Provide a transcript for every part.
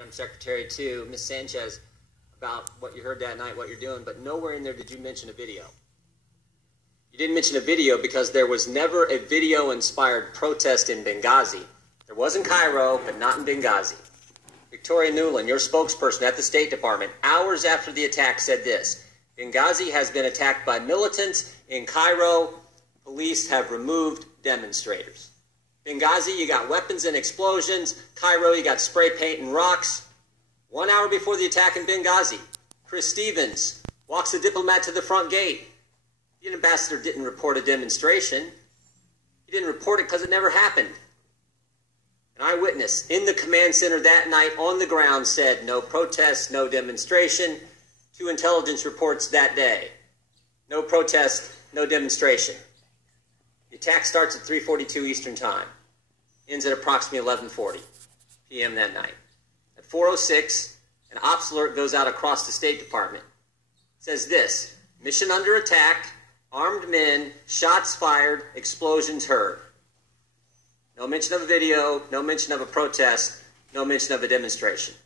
Madam Secretary, to Ms. Sanchez about what you heard that night, what you're doing, but nowhere in there did you mention a video. You didn't mention a video because there was never a video-inspired protest in Benghazi. There was in Cairo, but not in Benghazi. Victoria Nuland, your spokesperson at the State Department, hours after the attack said this: Benghazi has been attacked by militants. In Cairo, police have removed demonstrators. Benghazi, you got weapons and explosions. Cairo, you got spray paint and rocks. 1 hour before the attack in Benghazi, Chris Stevens walks a diplomat to the front gate. The ambassador didn't report a demonstration. He didn't report it because it never happened. An eyewitness in the command center that night on the ground said no protest, no demonstration. 2 intelligence reports that day. No protest, no demonstration. The attack starts at 3:42 Eastern Time. Ends at approximately 11:40 p.m. that night. At 4:06, an ops alert goes out across the State Department. It says this: mission under attack, armed men, shots fired, explosions heard. No mention of a video, no mention of a protest, no mention of a demonstration.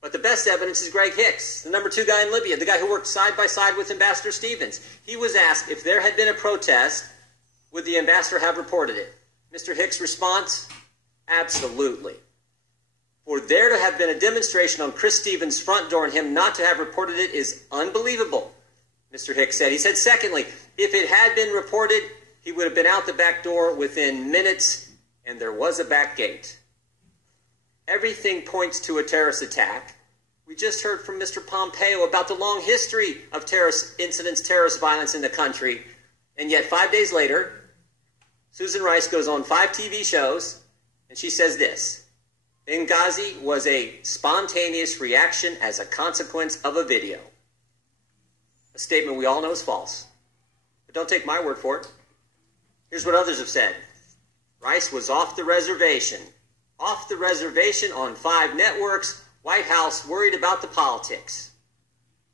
But the best evidence is Greg Hicks, the #2 guy in Libya, the guy who worked side by side with Ambassador Stevens. He was asked if there had been a protest, would the ambassador have reported it? Mr. Hicks' response: absolutely. For there to have been a demonstration on Chris Stevens' front door and him not to have reported it is unbelievable, Mr. Hicks said. He said, secondly, if it had been reported, he would have been out the back door within minutes, and there was a back gate. Everything points to a terrorist attack. We just heard from Mr. Pompeo about the long history of terrorist incidents, terrorist violence in the country, and yet 5 days later, Susan Rice goes on 5 TV shows, and she says this: Benghazi was a spontaneous reaction as a consequence of a video. A statement we all know is false. But don't take my word for it. Here's what others have said. Rice was off the reservation on 5 networks. White House worried about the politics.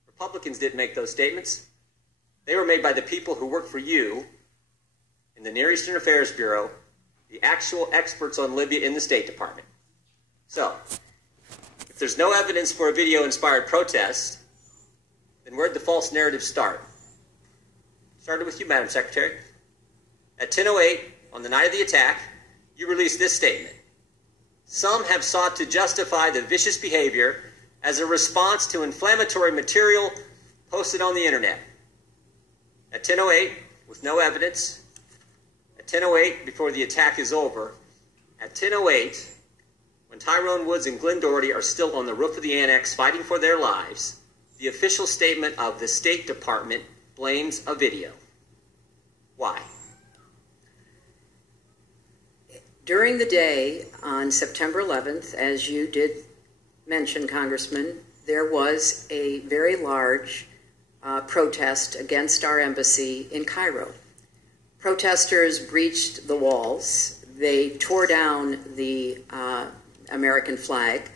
Republicans didn't make those statements. They were made by the people who work for you in the Near Eastern Affairs Bureau, the actual experts on Libya in the State Department. So, if there's no evidence for a video-inspired protest, then where'd the false narrative start? Started with you, Madam Secretary. At 10:08, on the night of the attack, you released this statement: some have sought to justify the vicious behavior as a response to inflammatory material posted on the internet. At 10:08, with no evidence, at 10:08, before the attack is over, at 10:08, when Tyrone Woods and Glenn Doherty are still on the roof of the annex fighting for their lives, the official statement of the State Department blames a video. Why? During the day on September 11th, as you did mention, Congressman, there was a very large protest against our embassy in Cairo. Protesters breached the walls. They tore down the American flag.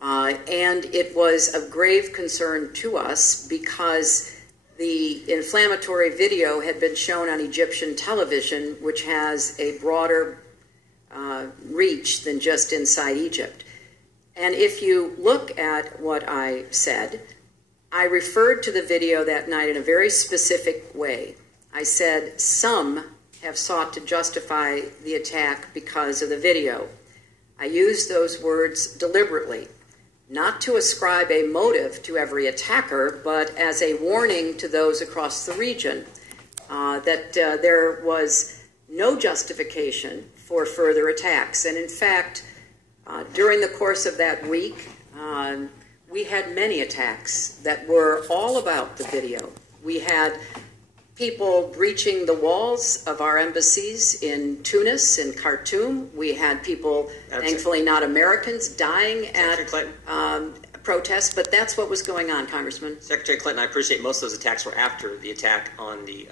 And it was of grave concern to us because the inflammatory video had been shown on Egyptian television, which has a broader reach than just inside Egypt. And if you look at what I said, I referred to the video that night in a very specific way. I said some have sought to justify the attack because of the video. I used those words deliberately, not to ascribe a motive to every attacker, but as a warning to those across the region that there was no justification for further attacks. And in fact, during the course of that week, we had many attacks that were all about the video. We had people breaching the walls of our embassies in Tunis, in Khartoum. We had people, thankfully not Americans, dying at protests, but that's what was going on, Congressman. Secretary Clinton, I appreciate most of those attacks were after the attack on the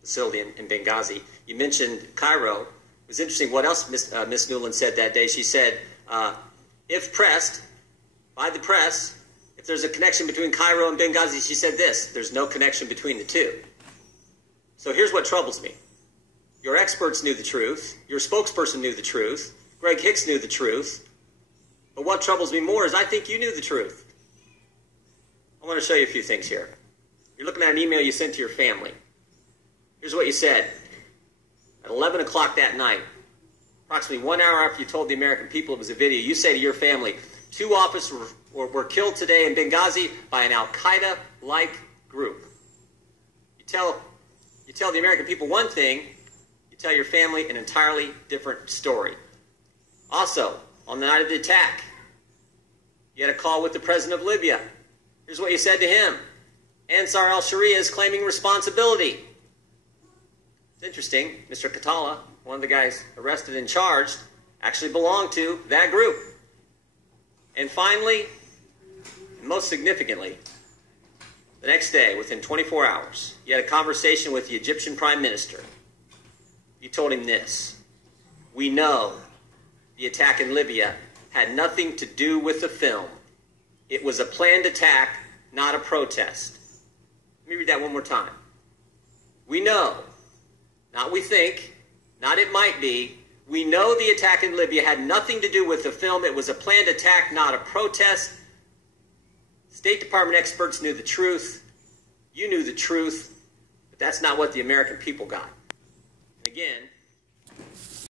facility in Benghazi. You mentioned Cairo. It was interesting what else Ms. Nuland said that day. She said, if pressed by the press, if there's a connection between Cairo and Benghazi, she said this: there's no connection between the two. So here's what troubles me. Your experts knew the truth. Your spokesperson knew the truth. Greg Hicks knew the truth. But what troubles me more is I think you knew the truth. I want to show you a few things here. You're looking at an email you sent to your family. Here's what you said. At 11 o'clock that night, approximately 1 hour after you told the American people it was a video, you say to your family, 2 officers were killed today in Benghazi by an Al-Qaeda-like group. You tell the American people one thing, you tell your family an entirely different story. Also, on the night of the attack, you had a call with the president of Libya. Here's what you said to him. Ansar al-Sharia is claiming responsibility. It's interesting, Mr. Katala, one of the guys arrested and charged, actually belonged to that group. And finally, and most significantly, the next day, within 24 hours, you had a conversation with the Egyptian Prime Minister. You told him this: we know the attack in Libya had nothing to do with the film. It was a planned attack, not a protest. Let me read that one more time. We know, not we think, not it might be, we know the attack in Libya had nothing to do with the film. It was a planned attack, not a protest. State Department experts knew the truth. You knew the truth. But that's not what the American people got. And again,